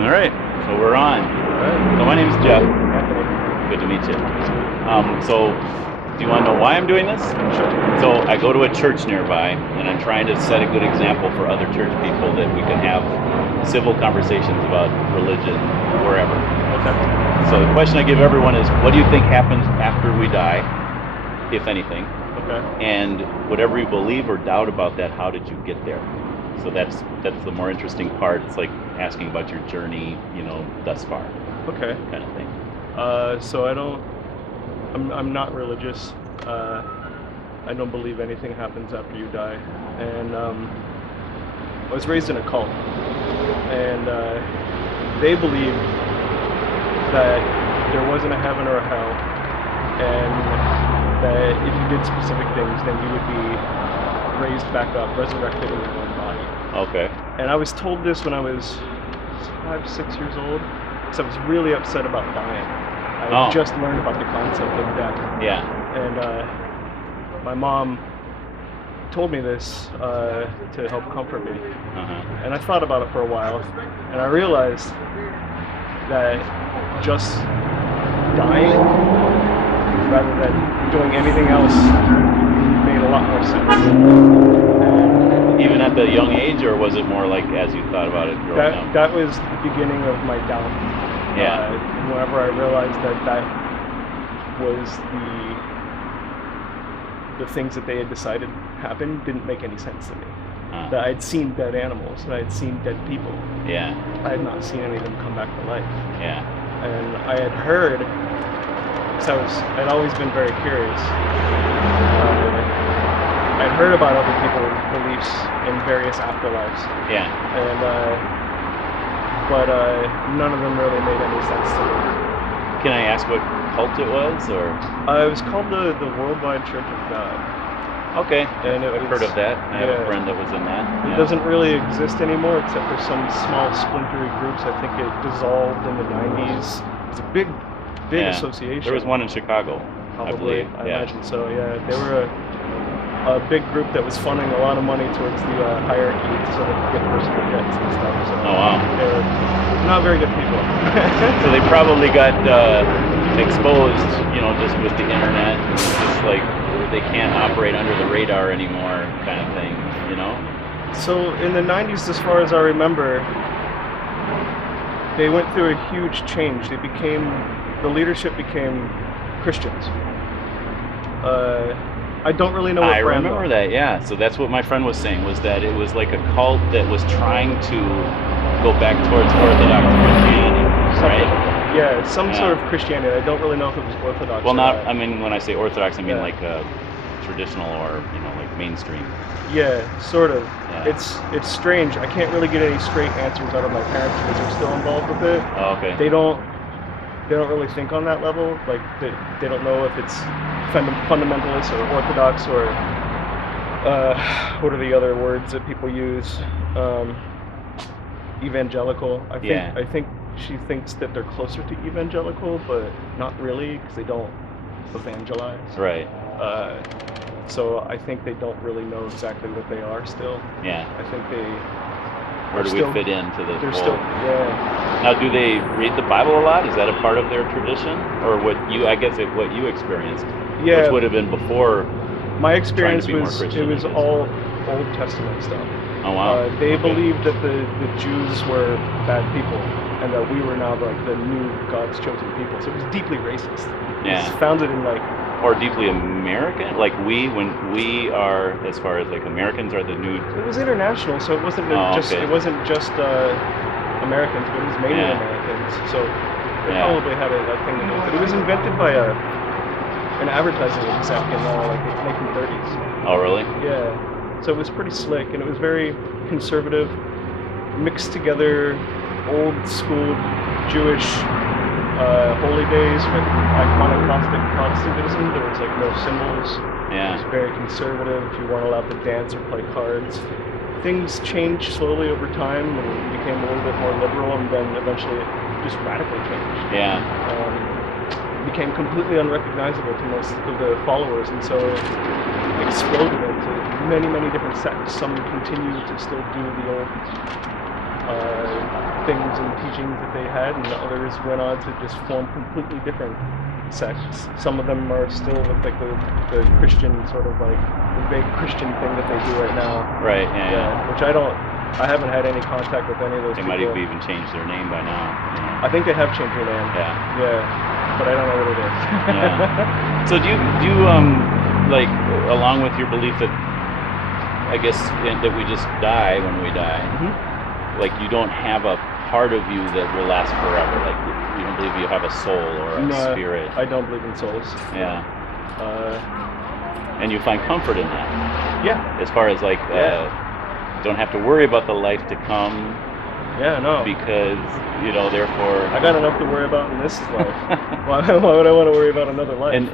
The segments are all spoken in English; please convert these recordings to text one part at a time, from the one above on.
All right, so we're on. So my name's Jeff. Good to meet you. So do you want to know why I'm doing this? Sure. So I go to a church nearby, and I'm trying to set a good example for other church people that we can have civil conversations about religion wherever. Okay. So the question I give everyone is, what do you think happens after we die, if anything? Okay. And whatever you believe or doubt about that, how did you get there? So that's the more interesting part. It's like asking about your journey, thus far, Okay. kind of thing. So I'm not religious. I don't believe anything happens after you die. And I was raised in a cult. And they believed that there wasn't a heaven or a hell. And that if you did specific things, then you would be raised back up, resurrected in your own body. Okay. And I was told this when I was 5, 6 years old, because I was really upset about dying. I had just learned about the concept of death. Yeah. And my mom told me this to help comfort me. And I thought about it for a while, and I realized that just dying rather than doing anything else made a lot more sense. Even at the young age, or was it more like as you thought about it growing up? That was the beginning of my doubt. Yeah. Whenever I realized that was the things that they had decided happened didn't make any sense to me. That I'd seen dead animals and I'd seen dead people. Yeah. I had not seen any of them come back to life. Yeah. And I had heard, because I'd always been very curious. I'd heard about other people's beliefs in various afterlives. Yeah. And but none of them really made any sense to me. Can I ask what cult it was, or? It was called the Worldwide Church of God. Okay. And I've heard of that. I have a friend that was in that. It doesn't really exist anymore, except for some small splintery groups. I think it dissolved in the 90s. It was a big association. There was one in Chicago, probably. I believe. I imagine so. Yeah, they were a big group that was funding a lot of money towards the hierarchy so they could get personal jets and stuff. So oh wow. They're not very good people. So they probably got exposed, just with the internet, just like they can't operate under the radar anymore, kind of thing, So in the 90s, as far as I remember, they went through a huge change. The leadership became Christians. I don't really know what I brand. remember that, yeah. So that's what my friend was saying, was that it was like a cult that was trying to go back towards Orthodox Christianity, right? Yeah, some sort of Christianity. I don't really know if it was Orthodox. Well, I mean, when I say Orthodox, I mean like traditional or, like mainstream. Yeah, sort of. Yeah. It's strange. I can't really get any straight answers out of my parents because they're still involved with it. Oh, okay. They don't really think on that level. Like they don't know if it's fundamentalist or Orthodox or what are the other words that people use? Evangelical. I think she thinks that they're closer to evangelical, but not really, because they don't evangelize. Right. So I think they don't really know exactly what they are still. Yeah. I think they. Where do we fit into the They're whole? still, yeah. Now, do they read the Bible a lot? Is that a part of their tradition, or what you experienced? Yeah. Which would have been before. My experience was Christian, all Old Testament stuff. Oh wow. They believed that the Jews were bad people, and that we were now like the new God's chosen people. So it was deeply racist. Yeah. It was founded in like. Or deeply American, like when we are, as far as like Americans are the new. It was international, so it wasn't It wasn't just Americans, but it was mainly Americans. So they probably had a thing to do with it. It was invented by an advertising exec in like the 1930s. Oh really? Yeah. So it was pretty slick, and it was very conservative, mixed together, old school Jewish holy days with iconoclastic Protestantism. There was like no symbols. Yeah. It was very conservative. You weren't allowed to dance or play cards. Things changed slowly over time and became a little bit more liberal, and then eventually it just radically changed. Yeah. Became completely unrecognizable to most of the followers, and so it exploded into many, many different sects. Some continue to still do the old things and teachings that they had, and others went on to just form completely different sects. Some of them are still with like the Christian sort of like the big Christian thing that they do right now. Right. Yeah. Which I haven't had any contact with any of those They people. might have even changed their name by now. You know? I think they have changed their name. Yeah. Yeah. But I don't know what it is. Yeah. So do you like, along with your belief that, I guess, that we just die when we die, like you don't have a part of you that will last forever, like you don't believe you have a soul or a spirit? I don't believe in souls. Yeah. And you find comfort in that? Yeah. As far as like, don't have to worry about the life to come. Yeah, no. Because, you know, therefore... I got enough to worry about in this life. Why would I want to worry about another life? And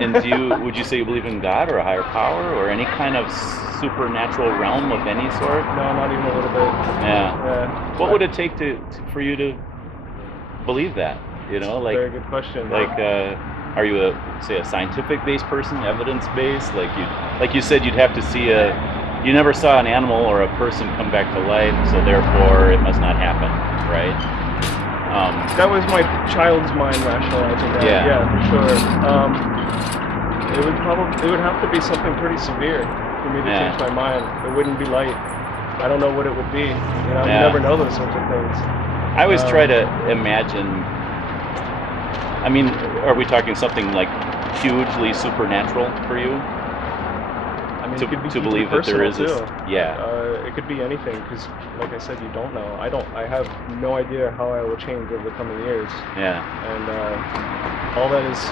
would you say you believe in God or a higher power or any kind of supernatural realm of any sort? No, not even a little bit. Yeah. What would it take for you to believe that? You know, like... Very good question. Like, are you a scientific-based person, evidence-based? Like you said, you'd have to see you never saw an animal or a person come back to life, so therefore it must not happen, right? That was my child's mind rationalizing that. Yeah, for sure. It would have to be something pretty severe for me to change my mind. It wouldn't be light. I don't know what it would be. You know, you never know those sorts of things. I always try to imagine. I mean, are we talking something like hugely supernatural for you? I mean, it could be to believe that there is this, it could be anything, because like I said, you don't know. I have no idea how I will change over the coming years. Yeah. And all that is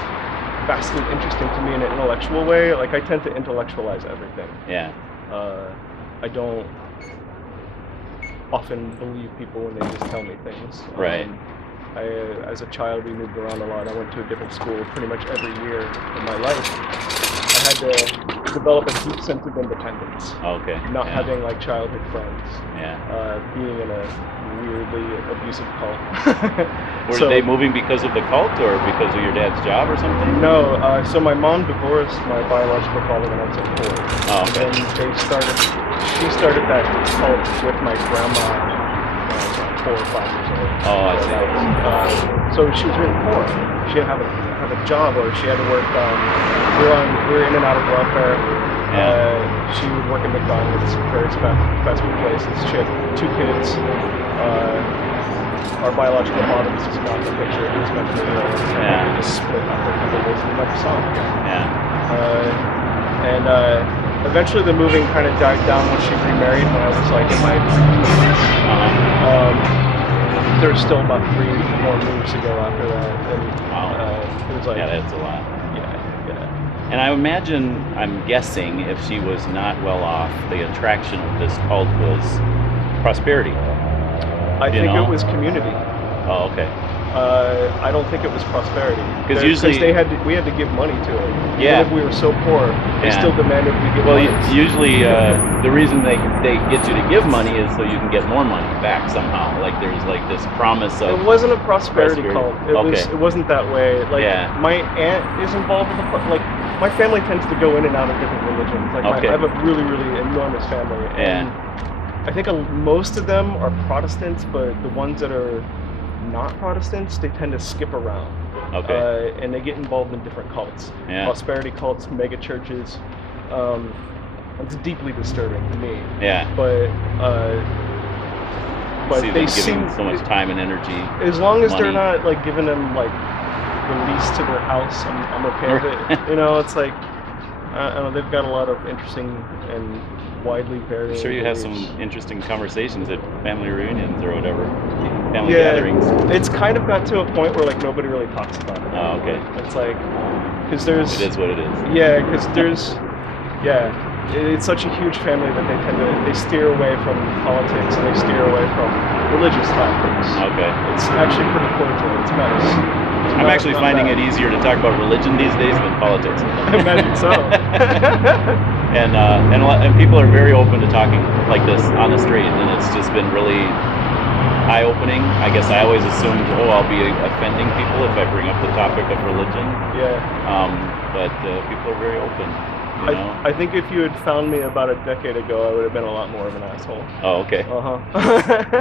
vastly interesting to me in an intellectual way. Like, I tend to intellectualize everything. Yeah. I don't often believe people when they just tell me things. Right. As a child, we moved around a lot. I went to a different school pretty much every year in my life. I had to develop a deep sense of independence. Okay. Not having like childhood friends. Yeah. Being in a weirdly abusive cult. Were they moving because of the cult or because of your dad's job or something? No. So my mom divorced my biological father when I was like 4. Oh, okay. And she started that cult with my grandma when I was like 4 or 5 years old. Oh, I see. So she was really poor. She didn't have a job, or she had to work. We were in and out of welfare. She would work at McDonald's, various fast food places. She had 2 kids. Our biological father was just not in the picture. He was mentally ill. And we just split after a couple of days and we never saw him again. And eventually the moving kind of died down when she remarried when I was like in my 20s. There was still about 3 more moves to go after that. And it was like... Yeah, that's a lot. Yeah. And I'm guessing if she was not well off, the attraction of this cult was prosperity. I think it was community. Oh, okay. I don't think it was prosperity. Because usually we had to give money to it. Yeah. Even if we were so poor, they still demanded we give money. Well, usually the reason they get you to give money is so you can get more money back somehow. Like there's like this promise of... It wasn't a prosperity cult. It wasn't that way. Like my aunt is involved with like my family tends to go in and out of different religions. Like I have a really, really enormous family. And I think most of them are Protestants, but the ones that are not Protestants, they tend to skip around. And they get involved in different cults. Prosperity cults, mega churches. It's deeply disturbing to me. But they seem so much time and energy. As long as they're not like giving them like release to their house, I'm okay with it. You know, it's like I don't know, they've got a lot of interesting and widely varying. I'm sure you have some interesting conversations at family reunions or whatever, family gatherings. It's kind of got to a point where like nobody really talks about it. Oh, okay. It's like, because there's... It is what it is. Yeah, because there's... it's such a huge family that they steer away from politics and they steer away from religious topics. Okay. It's actually pretty cordial. It's nice. I'm actually finding it easier to talk about religion these days than politics. I imagine so. And people are very open to talking like this on the street, and it's just been really eye-opening. I guess I always assumed, I'll be offending people if I bring up the topic of religion. Yeah. But people are very open. You know? I think if you had found me about a decade ago, I would have been a lot more of an asshole. Oh, okay.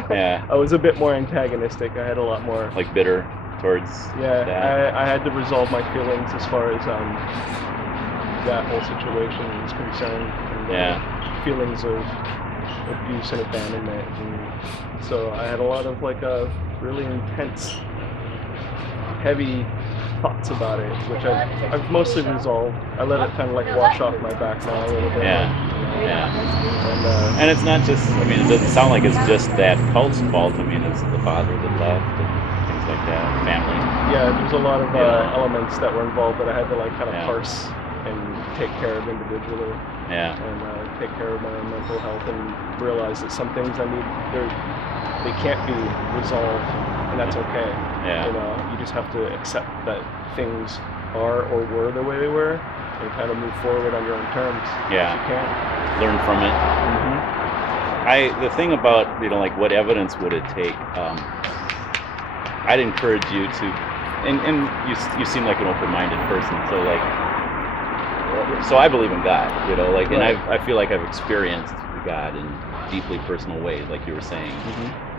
Yeah. I was a bit more antagonistic. I had a lot more Like bitter towards that. I had to resolve my feelings as far as that whole situation is concerned. And, feelings of abuse and abandonment, and so I had a lot of like really intense, heavy thoughts about it, which I've mostly resolved. I let it kind of like wash off my back now a little bit. And it's not just, I mean, it doesn't sound like it's just that cult's fault. I mean, it's the father that left and things like that, family. Yeah, there's a lot of elements that were involved that I had to like kind of parse and take care of individually. Yeah. And take care of my own mental health and realize that some things they can't be resolved, and that's okay. Yeah. You know, you just have to accept that things are or were the way they were, and kind of move forward on your own terms. Yeah. If you can. Learn from it. The thing about, you know, like what evidence would it take? I'd encourage you to, and you seem like an open-minded person, so I believe in God, you know, like, and I feel like I've experienced God in deeply personal ways, like you were saying,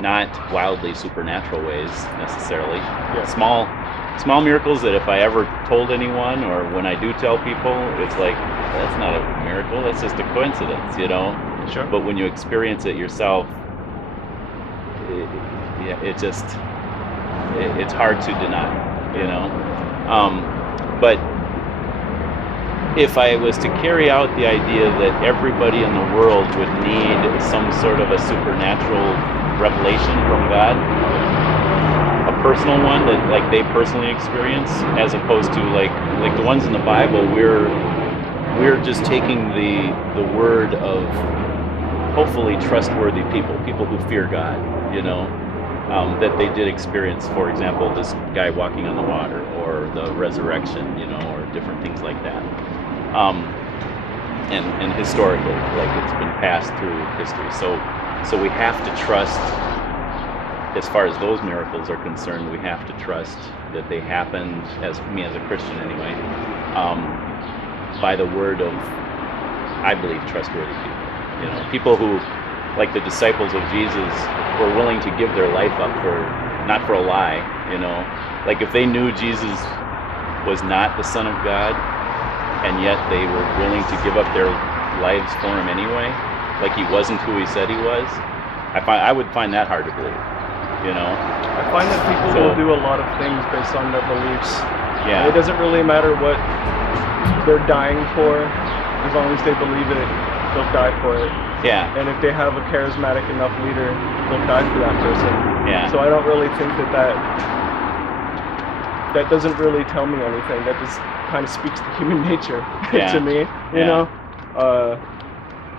not wildly supernatural ways necessarily. Small miracles that if I ever told anyone, or when I do tell people, it's like, that's not a miracle, that's just a coincidence, you know. Sure. But when you experience it yourself, it's hard to deny, you know. But if I was to carry out the idea that everybody in the world would need some sort of a supernatural revelation from God, a personal one that like they personally experience, as opposed to like the ones in the Bible, we're just taking the word of hopefully trustworthy people who fear God, you know, that they did experience, for example, this guy walking on the water, or the resurrection, you know, or different things like that. And historically, like it's been passed through history. So we have to trust, as far as those miracles are concerned, we have to trust that they happened, as a Christian anyway, by the word of, I believe, trustworthy people. You know, people who, like the disciples of Jesus, were willing to give their life up not for a lie, you know. Like if they knew Jesus was not the Son of God, and yet they were willing to give up their lives for him anyway, like he wasn't who he said he was, I would find that hard to believe, you know. I find that people will do a lot of things based on their beliefs. Yeah. It doesn't really matter what they're dying for, as long as they believe it, they'll die for it. Yeah. And if they have a charismatic enough leader, they'll die for that person. Yeah. So I don't really think that doesn't really tell me anything. That just kind of speaks to human nature to me, you know,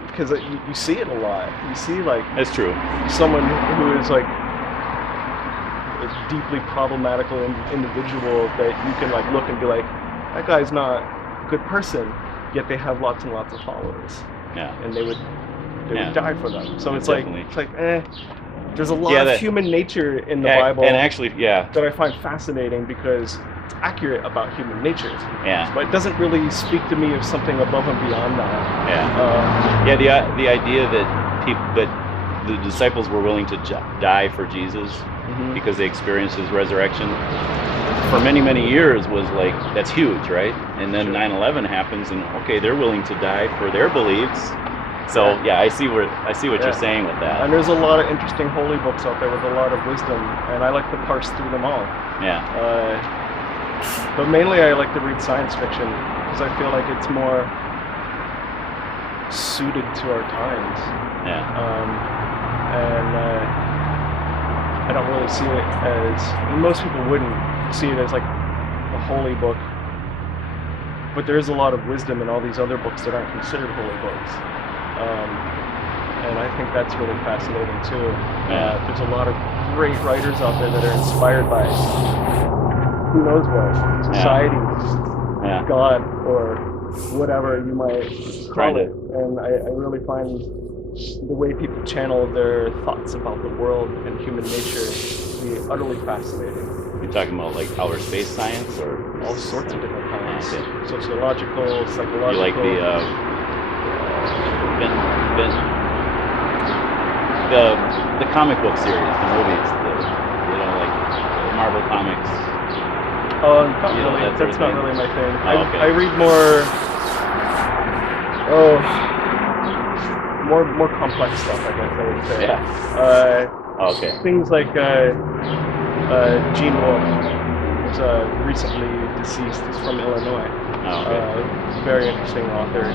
because you see it a lot. You see, like, that's true. Someone who is like a deeply problematical individual that you can like look and be like, that guy's not a good person, yet they have lots and lots of followers. Yeah. And they would die for them. So it's like there's a lot of human nature in the Bible, and actually, that I find fascinating because it's accurate about human nature. Yeah. But it doesn't really speak to me of something above and beyond that. Yeah. The idea that the disciples were willing to die for Jesus because they experienced his resurrection for many, many years was like, that's huge, right? And then 9/11 happens, and okay, they're willing to die for their beliefs. So I see what you're saying with that. And there's a lot of interesting holy books out there with a lot of wisdom, and I like to parse through them all. Yeah. But mainly I like to read science fiction because I feel like it's more suited to our times. Yeah. And I don't really see it as, most people wouldn't see it as like a holy book, but there is a lot of wisdom in all these other books that aren't considered holy books. And I think that's really fascinating too. There's a lot of great writers out there that are inspired by who knows what, society, God, or whatever you might call it. And I really find the way people channel their thoughts about the world and human nature be utterly fascinating. You're talking about like outer space science or All sorts of different kinds. Okay. Sociological, psychological. You like the comic book series, the movies, like Marvel comics. Oh, You know, that sort that's of not thing? really my thing. Oh, okay. I read more complex stuff, I guess I would say. Yeah. Okay. Things like Gene Wolfe, who's recently deceased. He's from Illinois. Oh, okay. Very interesting author.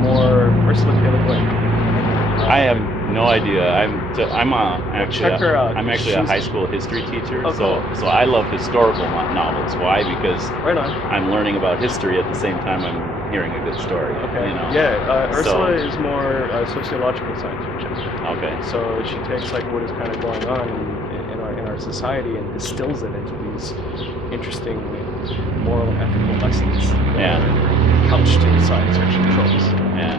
More Ursula K. Le Guin. I have no idea. Actually Check her out. I'm actually a She's- high school history teacher, Oh, cool. so I love historical novels. Why? Because Right on. I'm learning about history at the same time I'm hearing a good story. Okay. You know? Yeah, So- Ursula is more sociological science fiction. Okay. So she takes like what is kind of going on in our society and distills it into these interesting moral and ethical lessons. that Yeah. are couched in science fiction tropes. Yeah.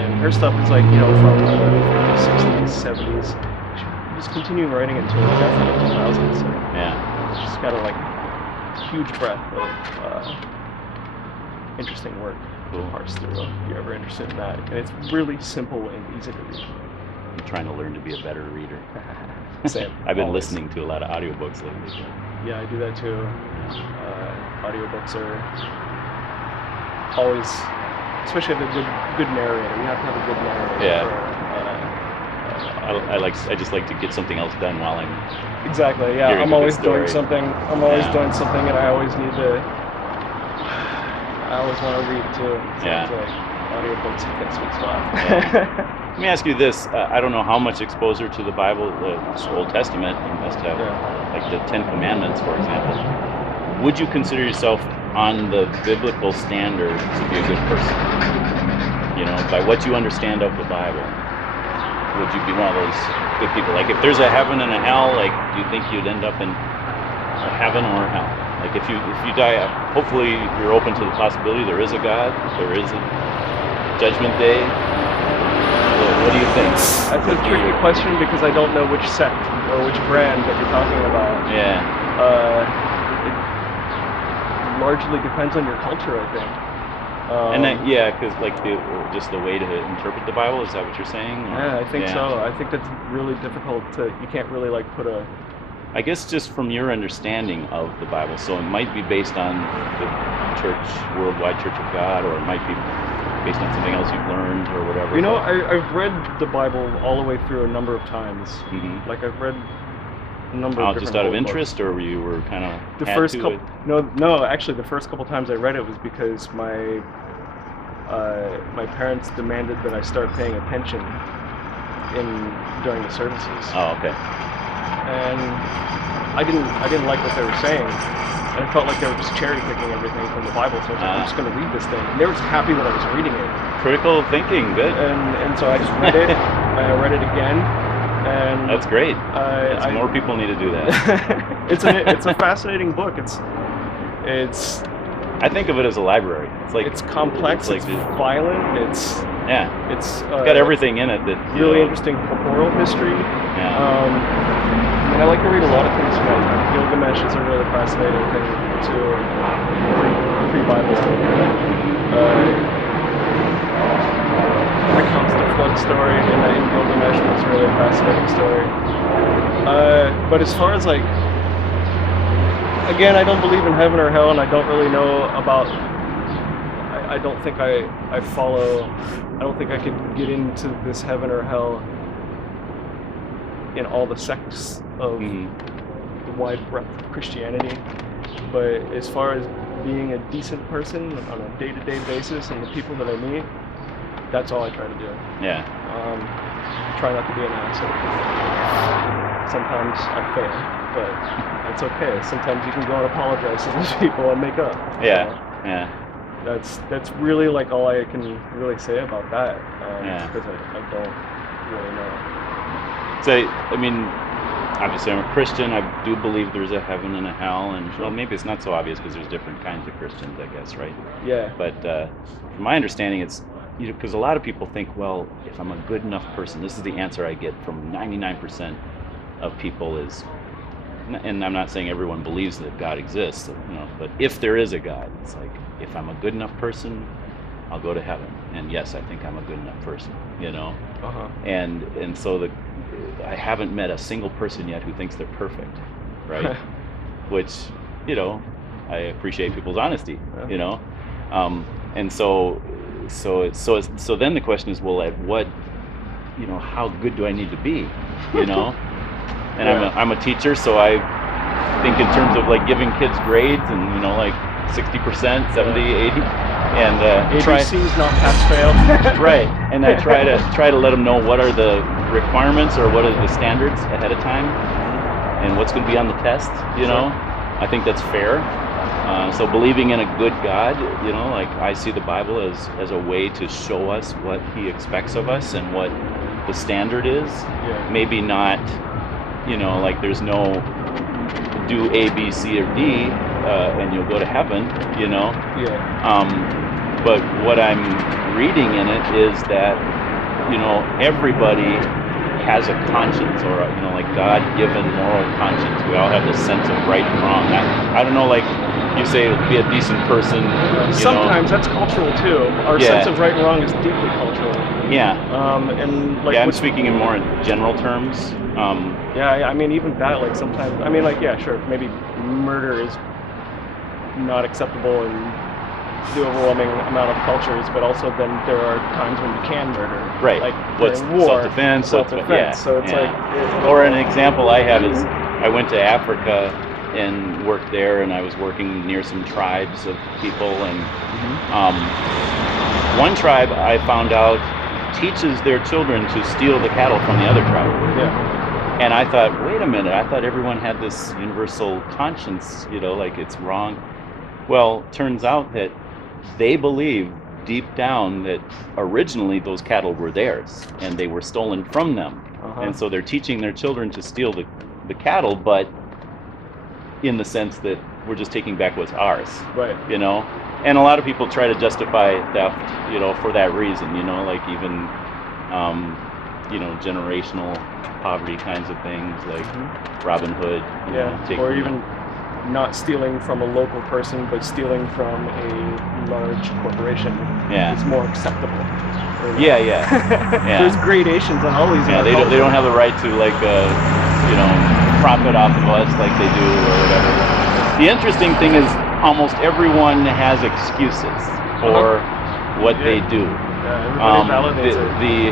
And her stuff is like, from the 50s, 60s, 70s. She was continuing writing until her death in the 2000s. So Yeah. she's got a huge breadth of interesting work to Cool. parse through if you're ever interested in that. And it's really simple and easy to read. I'm trying to learn to be a better reader. Same. I've been Always. listening to a lot of audiobooks lately. Yeah, I do that too. Audiobooks are always, especially the good narrator. You have to have a good narrator. Yeah. For, I just like to get something else done while I'm. exactly. Yeah, Hearing I'm a good always doing story. something. I'm always Yeah. doing something, and I always need to. I always want to read too. So Yeah. it's like audiobooks hit that sweet spot. Let me ask you this: I don't know how much exposure to the Bible, the Old Testament, you must have, Yeah. like the Ten Commandments, for example. Would you consider yourself on the biblical standard to be a good person? By what you understand of the Bible, would you be one of those good people? Like, if there's a heaven and a hell, like, do you think you'd end up in a heaven or a hell? Like, if you die, hopefully you're open to the possibility there is a God, there is a judgment day. What do you think? That's a tricky question because I don't know which sect or which brand that you're talking about. Yeah. It largely depends on your culture, I think. And then, because just the way to interpret the Bible, is that what you're saying? Or- Yeah, I think yeah. so. I think that's really difficult you can't really put a, I guess just from your understanding of the Bible, so it might be based on the Worldwide Church of God, or it might be based on something else you've learned or whatever. I've read the Bible all the way through a number of times. Mhm. Like I've read a number of different Just out of old books. interest, or you were kind of The first couple, no, actually, the first couple times I read it was because my parents demanded that I start paying attention during the services, Oh, okay. and I didn't like what they were saying, and I felt like they were just cherry picking everything from the Bible. So I was like, I'm just going to read this thing, and they were just happy that I was reading it, Critical thinking, good. and so I just read it, and I read it again, and That's great. More people need to do that. it's a fascinating book. It's I think of it as a library. It's like it's complex. it's It's like violent. It's got everything in it that really interesting oral history. Yeah. And I like to read a lot of things from Gilgamesh is a really fascinating thing too. Pre-Bible stuff. Recounts the flood story in Gilgamesh, which is a really fascinating story. But as far as again, I don't believe in heaven or hell, and I don't really know about. I don't think I follow. I don't think I could get into this heaven or hell in all the sects of the wide breadth of Christianity. But as far as being a decent person on a day-to-day basis and the people that I meet, that's all I try to do. Yeah. Try not to be an asshole. Sometimes I fail, but that's okay. Sometimes you can go and apologize to those people and make up. Yeah. So Yeah. that's really all I can really say about that. Because I don't really know. So, I mean, obviously I'm a Christian. I do believe there's a heaven and a hell, and well, maybe it's not so obvious because there's different kinds of Christians, I guess, right? Yeah. But from my understanding, it's because a lot of people think, well, if I'm a good enough person, this is the answer I get from 99% of people is, and I'm not saying everyone believes that God exists, but if there is a God, it's like, if I'm a good enough person, I'll go to heaven. And yes, I think I'm a good enough person, and so I haven't met a single person yet who thinks they're perfect, right? Which, I appreciate people's honesty, and so then the question is, well, at what, how good do I need to be, And Yeah. I'm a teacher, so I think in terms of like giving kids grades and like 60%, 70, 80, and ABC's not pass fail. right, and I try to let them know what are the requirements or what are the standards ahead of time, and what's going to be on the test. Sure. I think that's fair. So believing in a good God, like I see the Bible as a way to show us what He expects of us and what the standard is. Yeah. Maybe not, like there's no do A, B, C, or D, and you'll go to heaven, Yeah. But what I'm reading in it is that, everybody has a conscience, or like God-given moral conscience. We all have this sense of right and wrong. I don't know, like you say, be a decent person. Sometimes that's cultural too. Our sense of right and wrong is deeply cultural. Yeah. And like I'm speaking in more general terms. Yeah, I mean, even that, like sometimes, I mean, like, yeah, sure, maybe murder is not acceptable in the overwhelming amount of cultures, but also then there are times when you can murder. Right. Like what's during war, self-defense? Self-defense. So it's like. Or an example I have is I went to Africa and worked there, and I was working near some tribes of people, and one tribe I found out teaches their children to steal the cattle from the other tribe. Yeah. And I thought, wait a minute, I thought everyone had this universal conscience, like it's wrong. Well, turns out that they believe deep down that originally those cattle were theirs and they were stolen from them. And so they're teaching their children to steal the cattle, but in the sense that we're just taking back what's ours. Right. And a lot of people try to justify theft, for that reason, like even, generational poverty kinds of things, like Robin Hood. Or even not stealing from a local person, but stealing from a large corporation is more acceptable. Yeah. There's gradations on all these. Yeah, they don't have the right to profit off of us like they do or whatever. The interesting thing is almost everyone has excuses for what they do. Everybody validates it.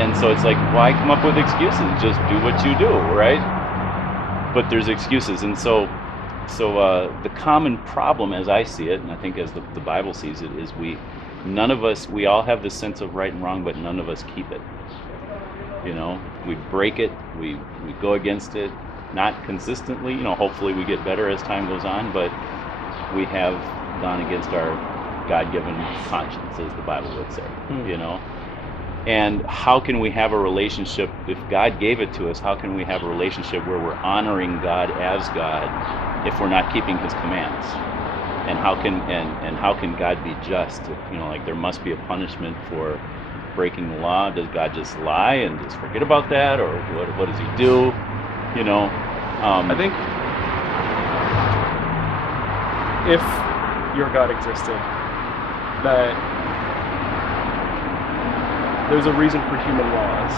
And so it's like, why come up with excuses? Just do what you do, right? But there's excuses, and so the common problem, as I see it, and I think as the Bible sees it, is we all have this sense of right and wrong, but none of us keep it. We break it, we go against it, not consistently. Hopefully we get better as time goes on, but we have gone against our God-given conscience, as the Bible would say. And how can we have a relationship, if God gave it to us, how can we have a relationship where we're honoring God as God if we're not keeping His commands? And how can God be just? Like there must be a punishment for breaking the law. Does God just lie and just forget about that, or what does He do? I think if your God existed, that there's a reason for human laws,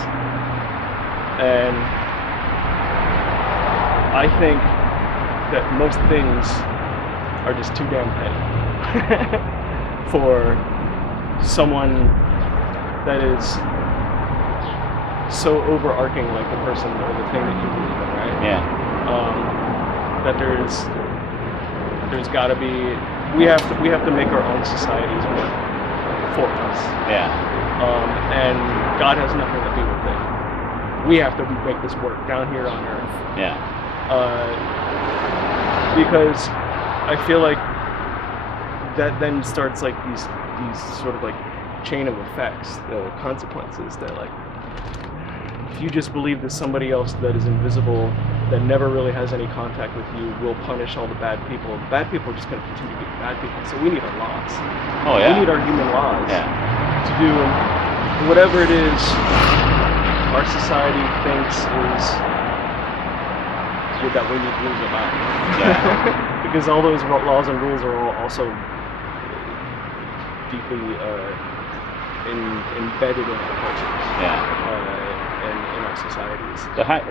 and I think that most things are just too damn petty for someone that is so overarching, like the person or the thing that you believe in, right? Yeah. That there's got to be, we have to make our own societies work for us. Yeah. And God has nothing to do with it. We have to make this work down here on Earth. Yeah. Because I feel like that then starts like these sort of like chain of effects, the consequences that, like, if you just believe that somebody else that is invisible, that never really has any contact with you, will punish all the bad people. The bad people are just going to continue to be bad people. So we need our laws. Oh yeah. We need our human laws. Yeah. to do whatever it is our society thinks is that we need rules about. Yeah. Because all those laws and rules are all also deeply embedded in our cultures. Yeah. And in our societies.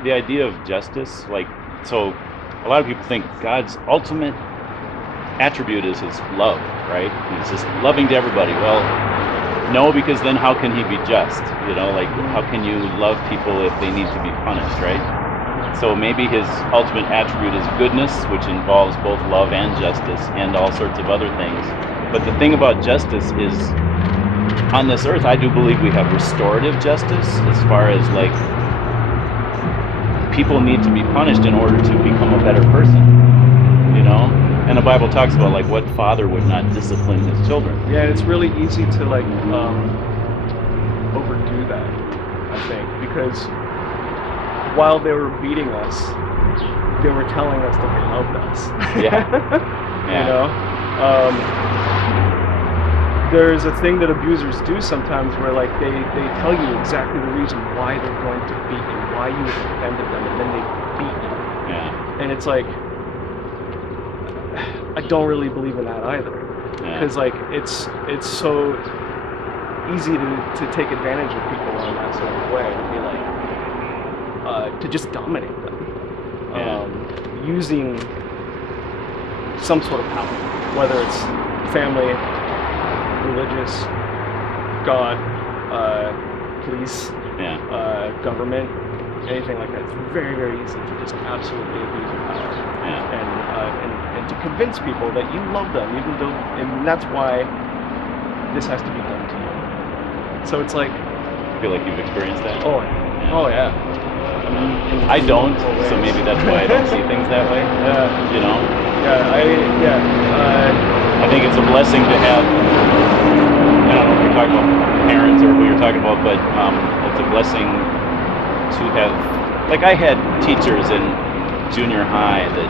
The idea of justice, like, so a lot of people think God's ultimate attribute is his love, right? He's just loving to everybody. Well, no, because then how can he be just? You know, like, how can you love people if they need to be punished, right? So maybe his ultimate attribute is goodness, which involves both love and justice and all sorts of other things. But the thing about justice is, on this earth, I do believe we have restorative justice, as far as, like, people need to be punished in order to become a better person, you know? And the Bible talks about, like, what father would not discipline his children. Yeah, it's really easy to, like, overdo that, I think, because while they were beating us, they were telling us that they loved us. Yeah. You know? There's a thing that abusers do sometimes where, like, they tell you exactly the reason why they're going to beat you, why you have offended them, and then they beat you. Yeah. And it's like, I don't really believe in that either. Because, like, it's so easy to take advantage of people in that sort of way, to be like, to just dominate them. Using some sort of power, whether it's family, religious, God, police, government, anything like that. It's very, very easy to just absolutely abuse your power, and to convince people that you love them, even though, and that's why this has to be done to you. So it's like, I feel like you've experienced that. Oh yeah. I don't, so maybe that's why I don't see things that way. Yeah. You know. Yeah. I think it's a blessing to have. I don't know if you're talking about parents or who you're talking about, but it's a blessing to have. Like, I had teachers in junior high that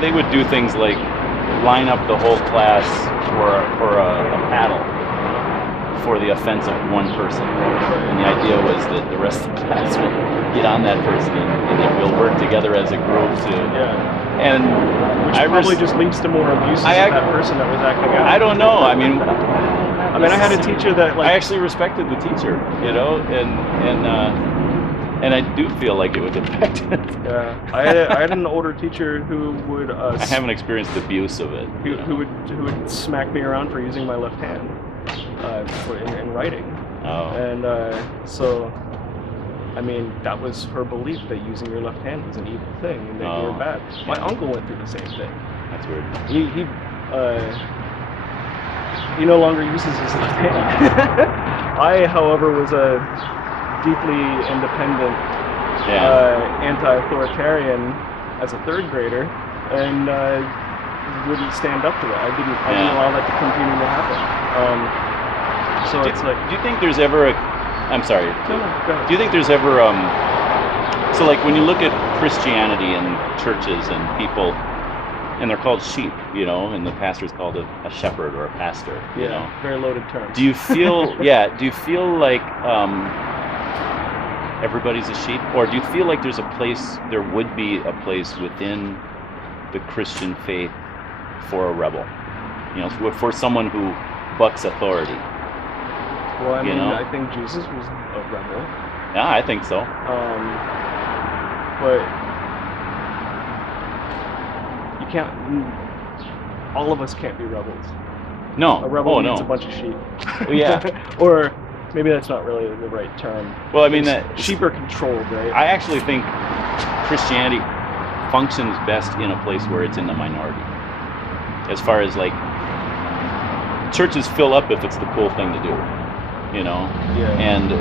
they would do things like line up the whole class for a paddle for the offense of one person, and the idea was that the rest of the class would get on that person, and then we'll work together as a group to. And which probably just leads to more abuses of that person that was acting out. I don't know. I mean, I had a teacher that, like, I actually respected the teacher, you know, and I do feel like it was effective. Yeah, I had an older teacher who would. I haven't experienced abuse of it. Who would smack me around for using my left hand in writing. Oh. And so, I mean, that was her belief that using your left hand was an evil thing and that you were bad. My uncle went through the same thing. That's weird. He no longer uses his left hand. I, however, was a deeply independent, anti-authoritarian as a third grader, and wouldn't stand up to that. I didn't allow that to continue to happen. So it's like, do you think there's ever a? I'm sorry. No, go ahead. Do you think there's ever so, like, when you look at Christianity and churches and people, and they're called sheep, you know, and the pastor's called a shepherd or a pastor, you know. Very loaded term. Do you feel do you feel like everybody's a sheep, or do you feel like there would be a place within the Christian faith for a rebel, you know, for someone who bucks authority? Well, I mean, I think Jesus was a rebel. Yeah, I think so. But you can't. All of us can't be rebels. No. A rebel needs a bunch of sheep. Well, yeah. Or maybe that's not really the right term. Well, I mean, sheep are controlled, right? I actually think Christianity functions best in a place where it's in the minority. As far as, like, churches fill up if it's the cool thing to do. You know, and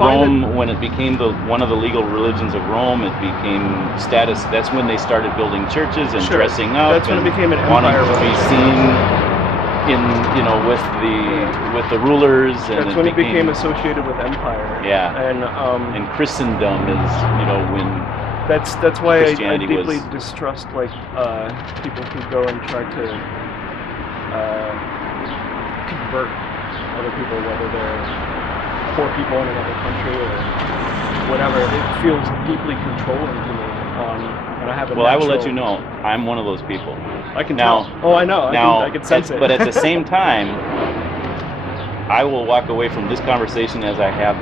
Rome, when it became one of the legal religions of Rome, it became status. That's when they started building churches and dressing up. That's when it became an wanting empire. To be seen in, you know, with the rulers. And that's when it became associated with empire. Yeah, and Christendom is, you know, when. That's why I deeply was, distrust, like, people who go and try to convert other people, whether they're poor people in another country or whatever. It feels deeply controlling to me. And I have a Well, I will let natural- you know, I'm one of those people. I can Now- tell. Oh, I know. I can sense it. But at the same time, I will walk away from this conversation as I have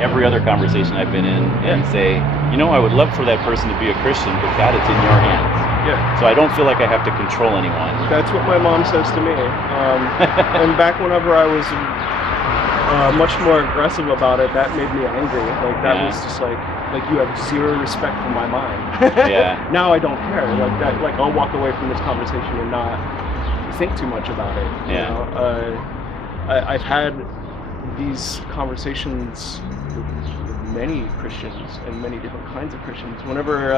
every other conversation I've been in and say, I would love for that person to be a Christian, but God, it's in your hands. Yeah. So I don't feel like I have to control anyone. That's what my mom says to me. And back whenever I was much more aggressive about it, that made me angry. Like that was just like you have zero respect for my mind. Yeah. Now I don't care. Like that. Like I'll walk away from this conversation and not think too much about it. Yeah. You know? I've had these conversations with many Christians and many different kinds of Christians. Whenever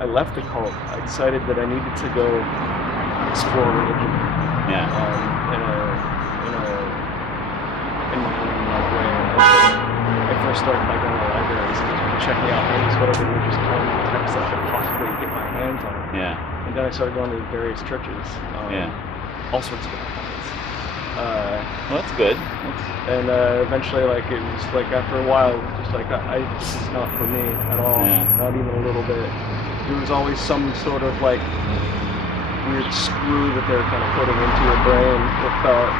I left the cult, I decided that I needed to go explore religion. Yeah. In my own way. I first started by going to libraries and checking out any sort of religious text I could possibly get my hands on. Yeah. And then I started going to various churches. All sorts of different kinds. Well, that's good. And eventually, like it was like after a while, it was just like this is not for me at all. Yeah. Not even a little bit. There was always some sort of like weird screw that they were kind of putting into your brain. It felt,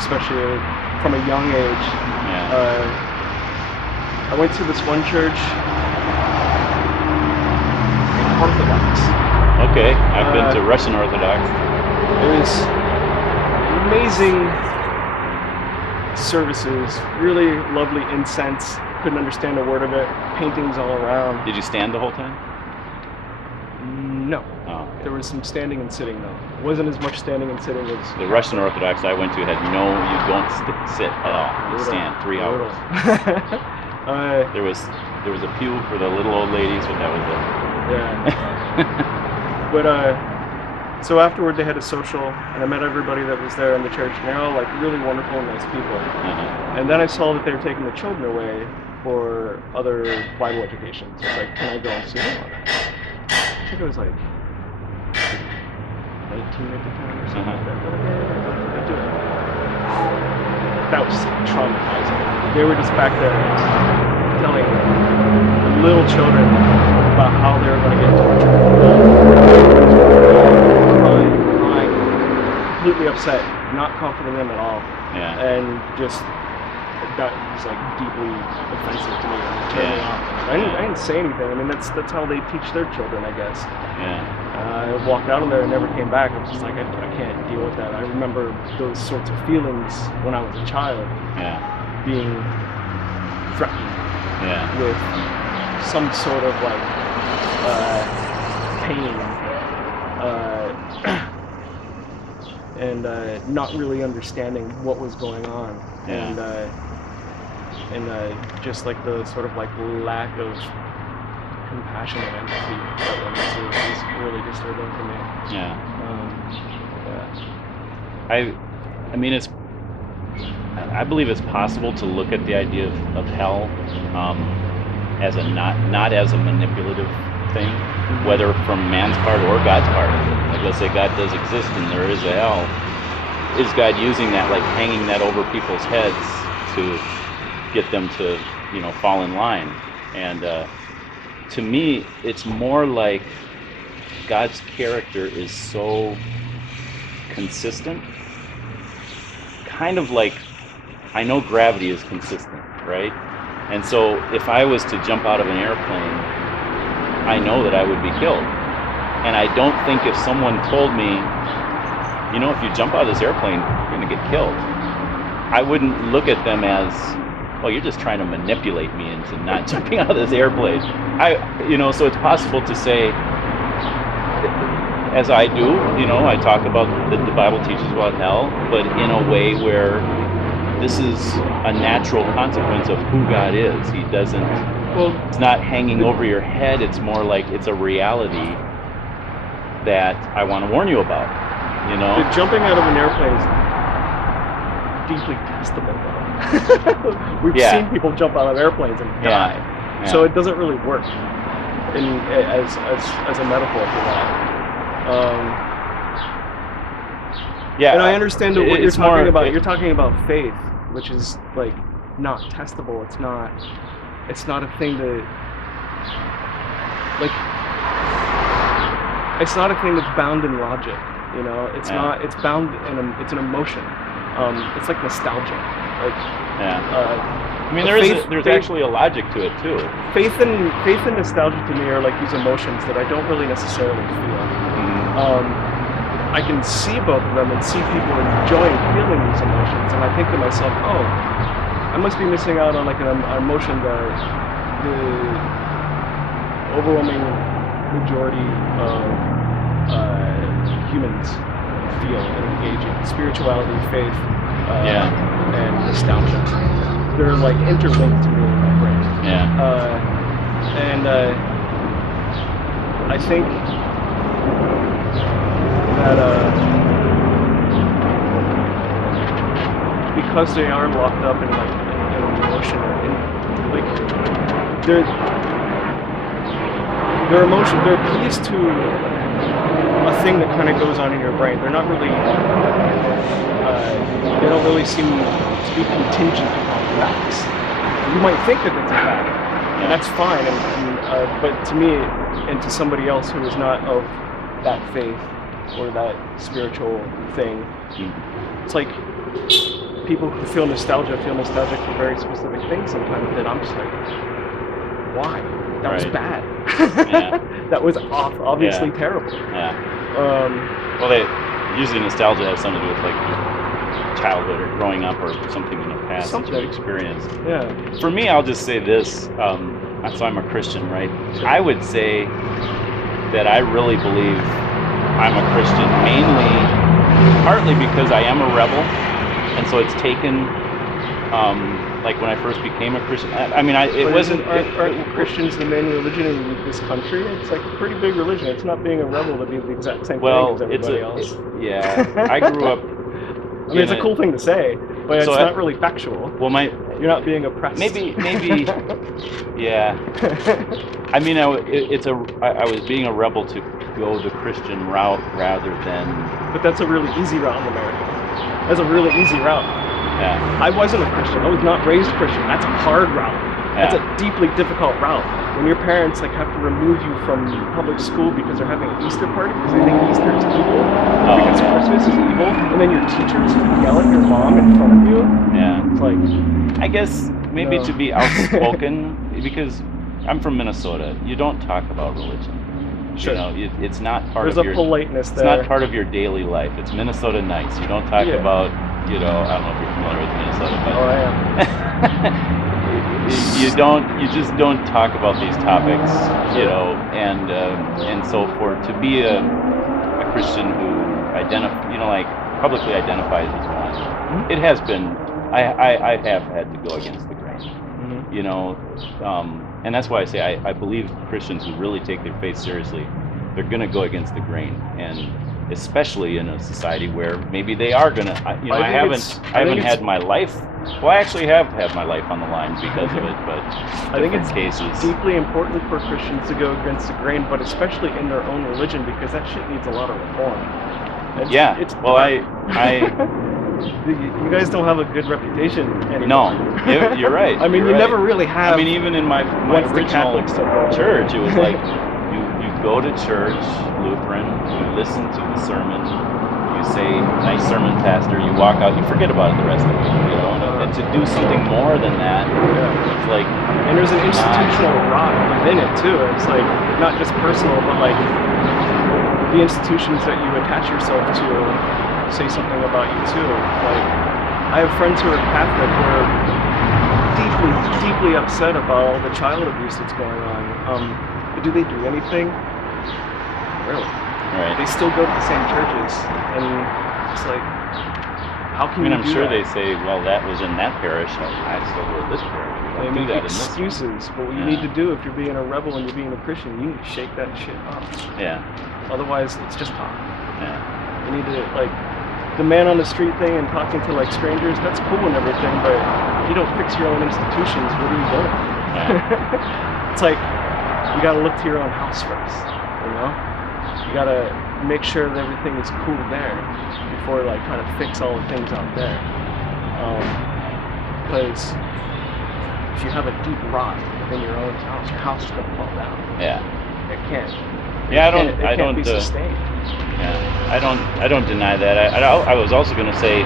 especially from a young age. Yeah. I went to this one church, Orthodox. Okay, I've been to Russian Orthodox. It was amazing services, really lovely incense. Couldn't understand a word of it. Paintings all around. Did you stand the whole time? No. Oh. There was some standing and sitting though. It wasn't as much standing and sitting as The Russian Orthodox I went to had you don't sit at all. You stand 3 hours. There was a pew for the little old ladies, but that was it. Yeah. But so afterward they had a social, and I met everybody that was there in the church, and they're all like really wonderful and nice people. And then I saw that they were taking the children away for other Bible education. So I was like, can I go and see them on that? I think it was like 19 at the time or something like that. But that was traumatizing. They were just back there telling little children about how they were going to get tortured. Crying, completely upset, not comforting them at all. Yeah. And just that was like deeply offensive to me and turned me off. I didn't say anything. I mean, that's how they teach their children, I guess. Yeah. I walked out of there and never came back. I was just like, I can't deal with that. I remember those sorts of feelings when I was a child. Yeah. Being threatened. Yeah. With some sort of like pain and not really understanding what was going on. Yeah. And just like the sort of like lack of compassion and empathy that went into it was really disturbing to me. Yeah. Yeah. I mean, I believe it's possible to look at the idea of hell as a not as a manipulative thing, whether from man's part or God's part. Like let's say God does exist and there is a hell. Is God using that, like hanging that over people's heads to get them to, fall in line? And to me, it's more like God's character is so consistent. Kind of like, I know gravity is consistent, right? And so if I was to jump out of an airplane, I know that I would be killed. And I don't think if someone told me, if you jump out of this airplane, you're going to get killed, I wouldn't look at them as, well, you're just trying to manipulate me into not jumping out of this airplane. So it's possible to say, as I do, I talk about that the Bible teaches about hell, but in a way where this is a natural consequence of who God is. He doesn't, it's not hanging over your head. It's more like it's a reality that I want to warn you about, The jumping out of an airplane is deeply testable, though. We've seen people jump out of airplanes and die. Yeah. So it doesn't really work as a metaphor for that. And I understand what you're talking about. You're talking about faith. which is like not testable. It's not a thing to like. It's not a thing that's bound in logic. You know, it's not. It's bound in it's an emotion. It's like nostalgia. Like I mean, there's actually a logic to it too. Faith and nostalgia to me are like these emotions that I don't really necessarily feel. I can see both of them and see people enjoying feeling these emotions, and I think to myself, oh, I must be missing out on like an emotion that the overwhelming majority of humans feel and engage in. Spirituality, faith, and nostalgia. They're like interlinked to me in my brain. And I think that because they are locked up in like an emotion, like they're keys to a thing that kind of goes on in your brain. They're not really, they don't really seem to be contingent upon facts. You might think that that's a fact, and that's fine. But to me, and to somebody else who is not of that faith or that spiritual thing, it's like people who feel nostalgic for very specific things sometimes. That I'm just like, why? That was bad. That was obviously terrible. Well, usually nostalgia has something to do with like your childhood or growing up or something in the past that you experienced. For me, I'll just say this. So I'm a Christian, right? I would say that I really believe I'm a Christian partly because I am a rebel, and so it's taken. Like when I first became a Christian, Aren't Christians the main religion in this country? It's like a pretty big religion. It's not being a rebel to be the exact same thing as everybody else. I grew up. I mean, it's a cool thing to say, but it's not really factual. Well, you're not being oppressed. Maybe, yeah. I mean, I was being a rebel to go the Christian route rather than. But that's a really easy route in America. That's a really easy route. I wasn't a Christian. I was not raised Christian. That's a hard route. That's a deeply difficult route. When your parents like have to remove you from public school because they're having an Easter party because they think Easter is evil, because Christmas is evil, and then your teachers yell at your mom in front of you. It's like, I guess maybe to be outspoken, because I'm from Minnesota. You don't talk about religion. Sure. You know, it's not part There's of your. There's a politeness there. It's not part of your daily life. It's Minnesota nice. You don't talk about. You know, I don't know if you're familiar with Minnesota, but I am. you just don't talk about these topics, you know, and so to be a Christian who publicly identifies as one, it has been, I have had to go against the grain, you know, and that's why I say I believe Christians who really take their faith seriously, they're going to go against the grain, and especially in a society where maybe they are gonna. I haven't had my life. Well, I actually have had my life on the line because of it, but I think it's deeply important for Christians to go against the grain, but especially in their own religion, because that shit needs a lot of reform. You guys don't have a good reputation anymore. No, you're right. I mean, you never really have. I mean, even in my original church, it was like. You go to church, Lutheran, you listen to the sermon, you say, nice sermon, pastor, you walk out, you forget about it the rest of the week, you know, and to do something more than that, it's like... And there's an institutional rot within it, too. It's like, not just personal, but like, the institutions that you attach yourself to say something about you, too. Like, I have friends who are Catholic who are deeply, deeply upset about all the child abuse that's going on. Do they do anything? Really? Right. They still go to the same churches, and it's like, how can you do that? I'm sure they say, well, that was in that parish, I still go to this parish. They make excuses, but what you need to do if you're being a rebel and you're being a Christian, you need to shake that shit up. Otherwise, it's just talk. You need to, like, the man on the street thing and talking to, like, strangers, that's cool and everything, but if you don't fix your own institutions, what are you doing? It's like, you gotta look to your own house first, you know? You gotta make sure that everything is cool there before like trying to fix all the things out there. because if you have a deep rot within your own house, your house is going to fall down. Yeah. It can't. Yeah, It can't be sustained. Yeah, I don't deny that. I was also going to say.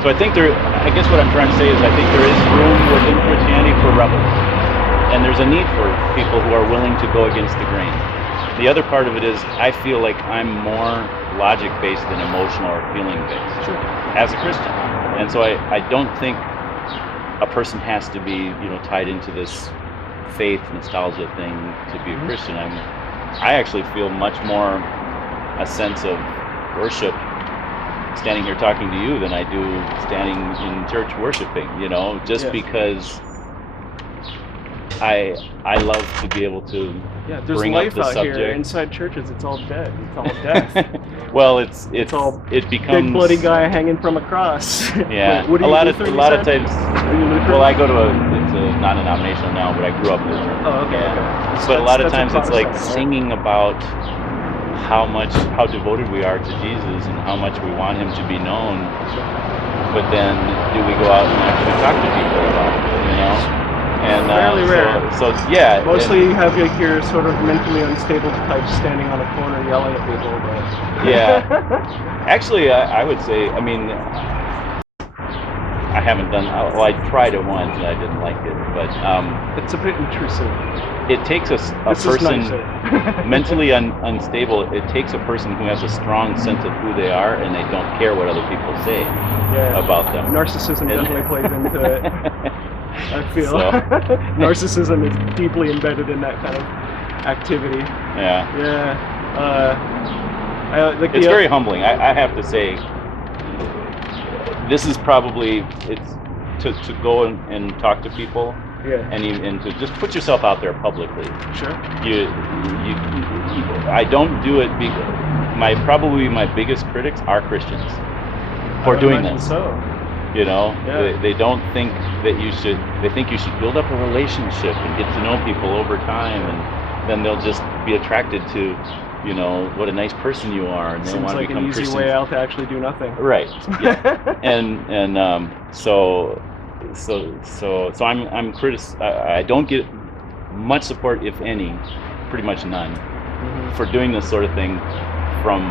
So I guess what I'm trying to say is I think there is room within Christianity for rebels. And there's a need for people who are willing to go against the grain. The other part of it is I feel like I'm more logic-based than emotional or feeling-based as a Christian. And so I don't think a person has to be, tied into this faith nostalgia thing to be a Christian. I actually feel much more a sense of worship standing here talking to you than I do standing in church worshiping, because I love to be able to there's bring life up the out subject. Here. Inside churches, it's all dead. It's all death. Well, it's all it becomes big bloody guy hanging from a cross. Yeah, What a lot of times. Are you Lutheran? Well, I go to it's a non-denominational now, but I grew up Lutheran. Oh, okay. Yeah. Okay. But a lot of times it's like Protestant, singing about how devoted we are to Jesus and how much we want him to be known. But then do we go out and actually talk to people about it, And fairly rare. So yeah. Mostly you have your sort of mentally unstable types standing on a corner yelling at people. But Yeah. Actually, I would say, I haven't done. Well, I tried it once and I didn't like it, but it's a bit intrusive. It takes a person mentally unstable. It takes a person who has a strong sense of who they are and they don't care what other people say about them. Narcissism definitely plays into it. I feel narcissism is deeply embedded in that kind of activity. Yeah. Yeah. It's very humbling. I have to say, this is probably to go and talk to people. Yeah. And to just put yourself out there publicly. Sure. I don't do it probably my biggest critics are Christians for doing this. So. They don't think that they think you should build up a relationship and get to know people over time, and then they'll just be attracted to, what a nice person you are, and they want to become Christians. Seems like an easy way out to actually do nothing. Right. Yeah. and so I'm I don't get much support, if any, pretty much none, for doing this sort of thing from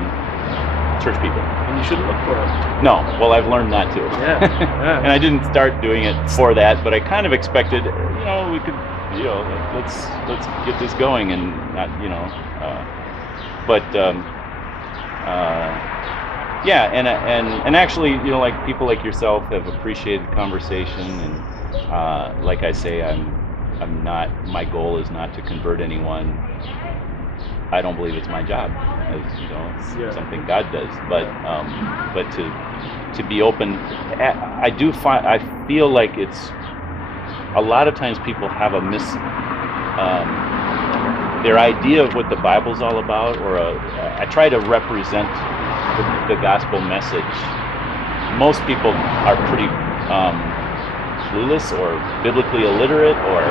church people. And you shouldn't look for it. No, well, I've learned not to. Yeah. And I didn't start doing it for that, but I kind of expected, we could, let's get this going and not, yeah, and actually, like people like yourself have appreciated the conversation, and like I say, I'm not. My goal is not to convert anyone. I don't believe it's my job, as it's something God does. But to be open, I feel like it's a lot of times people have their idea of what the Bible's all about, or I try to represent the gospel message. Most people are pretty clueless or biblically illiterate or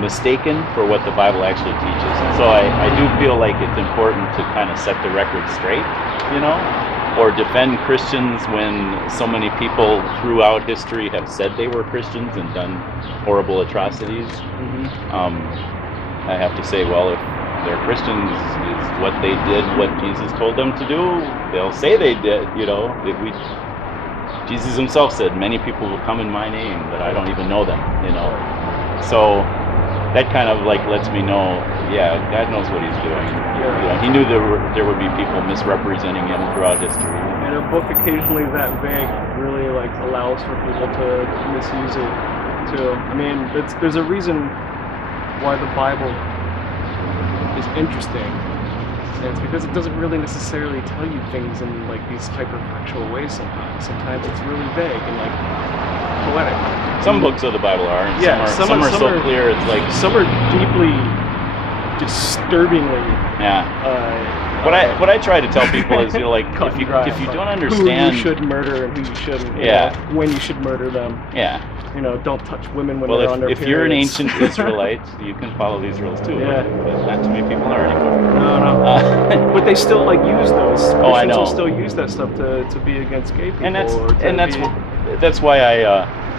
mistaken for what the Bible actually teaches. And so I do feel like it's important to kind of set the record straight, or defend Christians when so many people throughout history have said they were Christians and done horrible atrocities. I have to say, well, if they're Christians, it's what they did, what Jesus told them to do. They'll say they did, Jesus himself said, many people will come in my name, but I don't even know them, So that kind of like lets me know, God knows what he's doing. He knew there would be people misrepresenting him throughout history. And a book occasionally that vague really allows for people to misuse it too. There's a reason why the Bible is interesting, and it's because it doesn't really necessarily tell you things in these hyper-factual ways sometimes. Sometimes it's really vague and poetic. Some books of the Bible are, and some are so clear, it's like... Some are deeply, disturbingly... What I try to tell people is, if you don't understand... Who you should murder and who you shouldn't, when you should murder them. Don't touch women when they're on their periods. If you're an ancient Israelite, you can follow these rules too. But not too many people are anymore. No. But they still use those. I know. Will still use that stuff to be against gay people. And that's why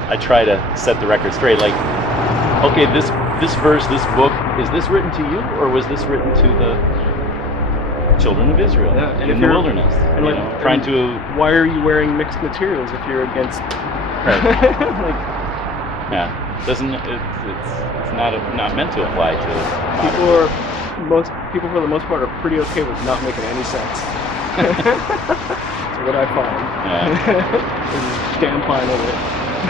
I try to set the record straight. Like, okay, this verse, this book, is this written to you, or was this written to the children of Israel and in the wilderness? And you know, trying to. Why are you wearing mixed materials if you're against? Right. Like, yeah, doesn't it's not meant to apply to people for the most part are pretty okay with not making any sense. That's what I find. Yeah. Is damn fine with it.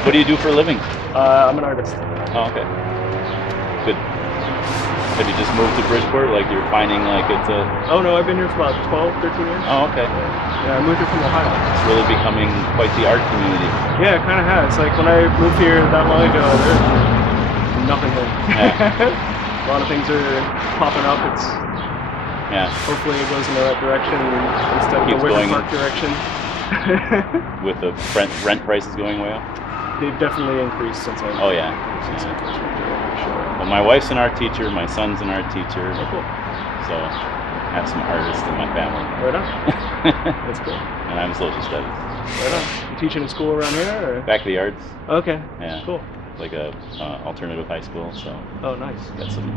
What do you do for a living? I'm an artist. Oh, okay. Good. Have you just moved to Bridgeport? Like you're finding like it's a... Oh no, I've been here for about 12, 13 years. Oh, okay. Yeah, I moved here from Ohio. It's really becoming quite the art community. Yeah, it kind of has. Like when I moved here that long ago, there's nothing here. Yeah. A lot of things are popping up. Hopefully it goes in the right direction instead of the Wicker Park direction. With the rent prices going way up? They've definitely increased since I... Oh yeah. Well, my wife's an art teacher, my son's an art teacher. Oh, cool. So I have some artists in my family. Right on. That's cool. And I'm social studies. Right on. You teaching in school around here? Or? Back of the Arts. Okay. Yeah. Cool. Like a alternative high school, so. Oh, nice. Got some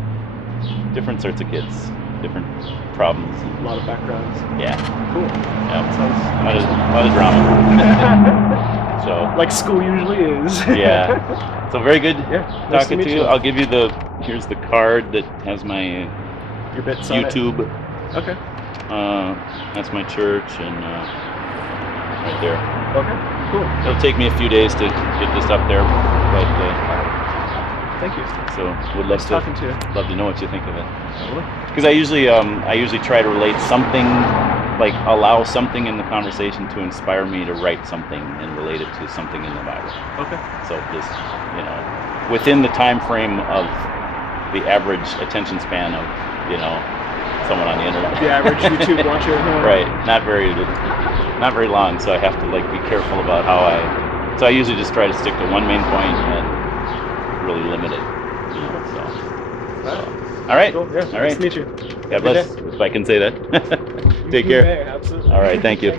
different sorts of kids, different problems. A lot of backgrounds. Yeah. Cool. Yeah. Sounds... A lot of drama. So. Like school usually is. Yeah. So very good nice talking to you. I'll give you here's the card that has my your bits YouTube. On it. Okay. That's my church and right there. Okay. Cool. It'll take me a few days to get this up there, but thank you. So would love to know what you think of it. Because I usually try to relate something, like allow something in the conversation to inspire me to write something and relate it to something in the Bible. Okay. So just within the time frame of the average attention span of someone on the internet. The average YouTube watcher. Right. Not very long. So I have to be careful about how I. So I usually just try to stick to one main point and really limit it. All right. Cool. Yeah. All right. Nice to meet you. God bless. If I can say that. Take care. Absolutely. All right. Thank you.